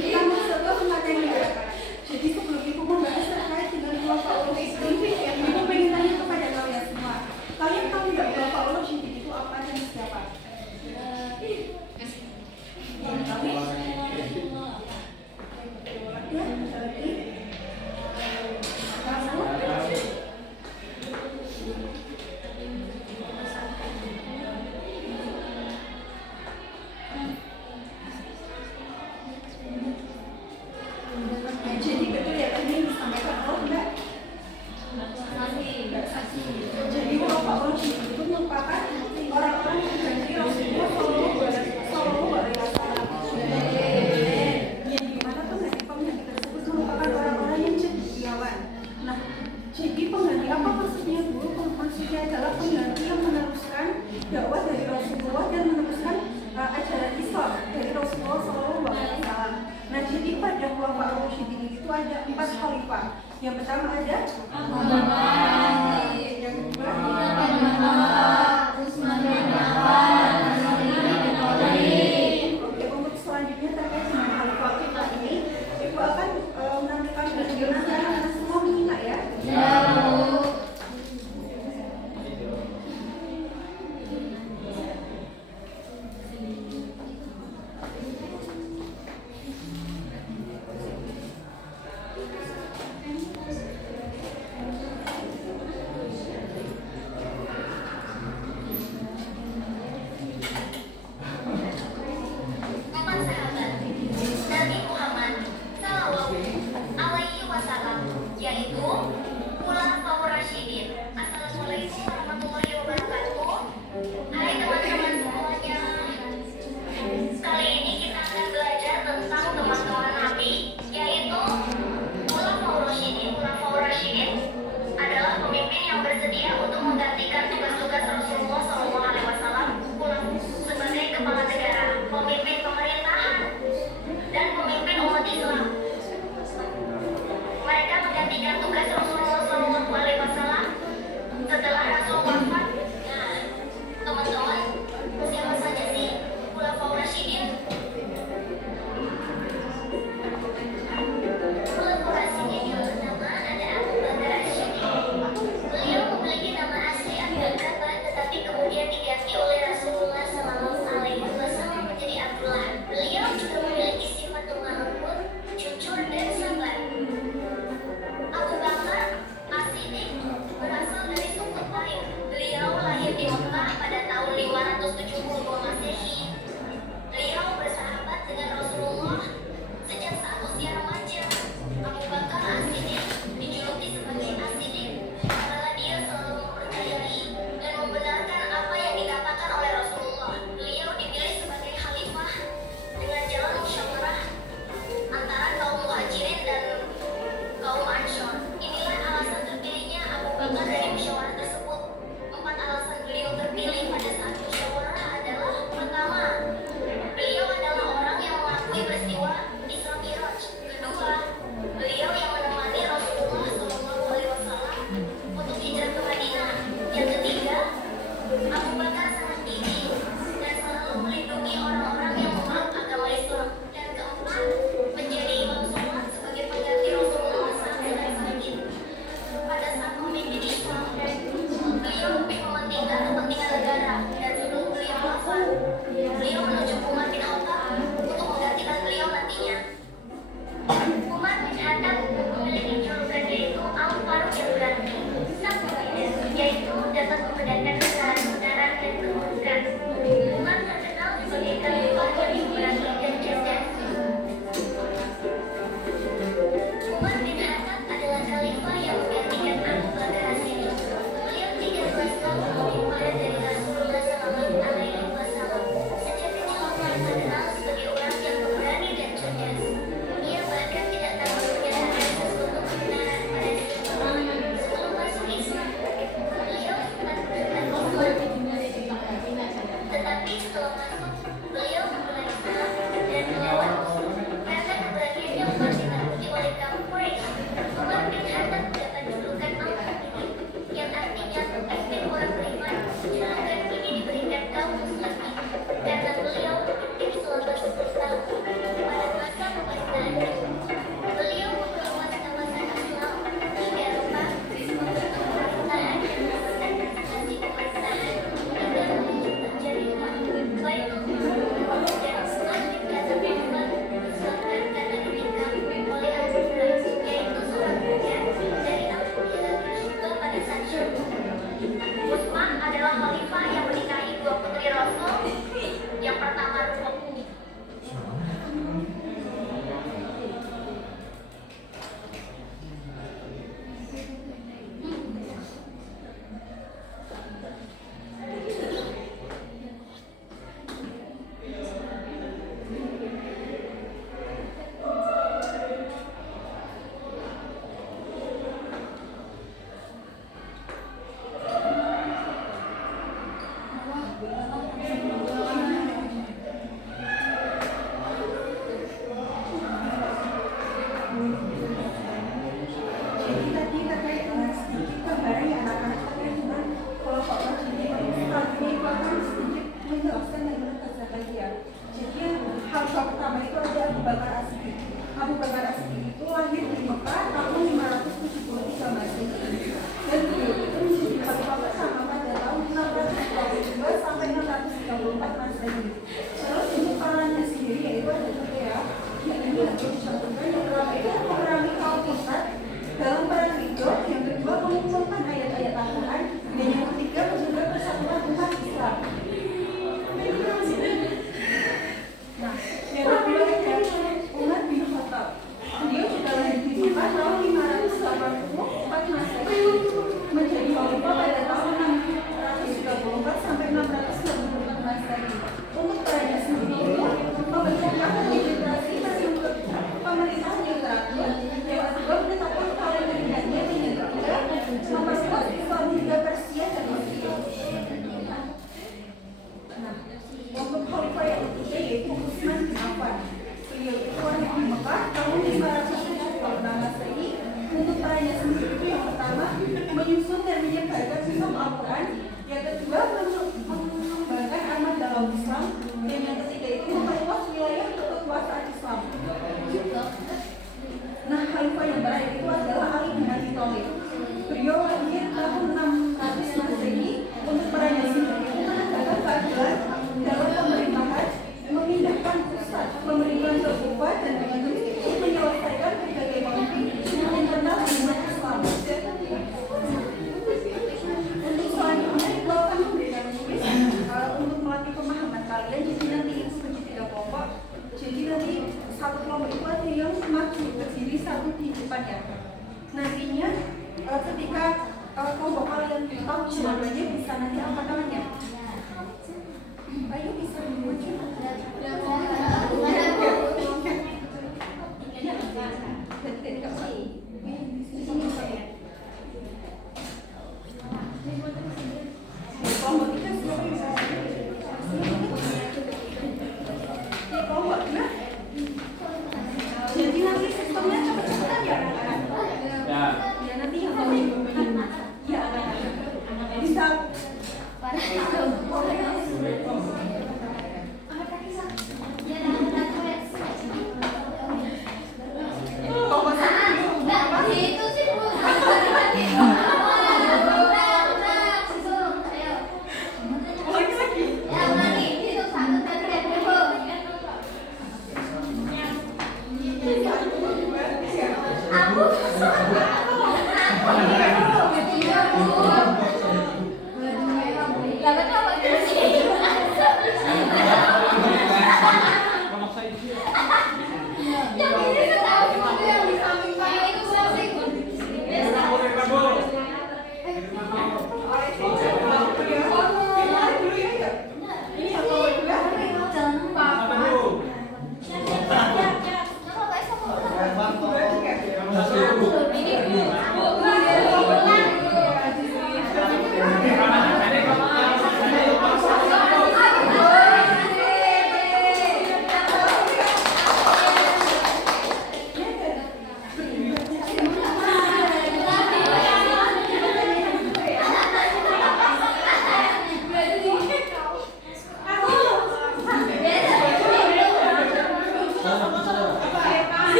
kita masuk ke materi. Jadi sebelum ibu membahas terkait dengan dua Paulus ini, ibu pengen tanya kepada kalian semua. Kalian tahu nggak dua Paulus itu apa dan siapa? Jadi betul ya tadi yang disampaikan Mbak. Jadi dua Paulus itu merupakan orang-orang yang berjanji Rasulullah Shallallahu Alaihi Wasallam. Yang dimana pengganti tersebut merupakan orang-orang yang cendekiawan. Nah, jadi pengganti apa maksudnya Bu? Maksudnya adalah pengganti yang meneruskan dakwah dari Rasulullah dan meneruskan ajaran Islam dari Rasulullah Shallallahu Alaihi Wasallam. Nah, jadi pada Khulafaur Rasyidin itu ada 4 khalifah. Yang pertama ada yang kedua Oke, untuk selanjutnya terkait dengan khalifah ini, Ibu akan menampilkan bagaimana cara semua menyimak ya. Maka tahun 570 Masehi untuk perannya sendiri itu yang pertama menyusun dan menyebarkan sistem Al-Quran, yang kedua mengembangkan amal dalam Islam, dan yang ketiga itu memperluas wilayah kekuasaan Islam. Nah, khalifah yang terakhir itu adalah Ali bin Abi Thalib. Beliau lahir tahun 600 Masehi untuk perannya sendiri itu menegakkan keadilan dalam pemerintahan, memindahkan pusat pemerintahan ke Kufa, dan begitu menyelesaikan berbagai konflik internal umat Islam. Untuk selanjutnya itu akan memberikan tulis untuk melatih pemahaman kalian. Jadi nanti itu sebagai 3 kelompok. Jadi nanti satu kelompok itu ada yang maju berdiri satu di depannya. Nantinya ketika kelompok kalian tahu jawabannya bisa nanti apa namanya? Ayo bisa maju. Jadi nanti sistemnya cepet-cepetan ya anak-anak. Ya nanti yang mau ya anak-anak bisa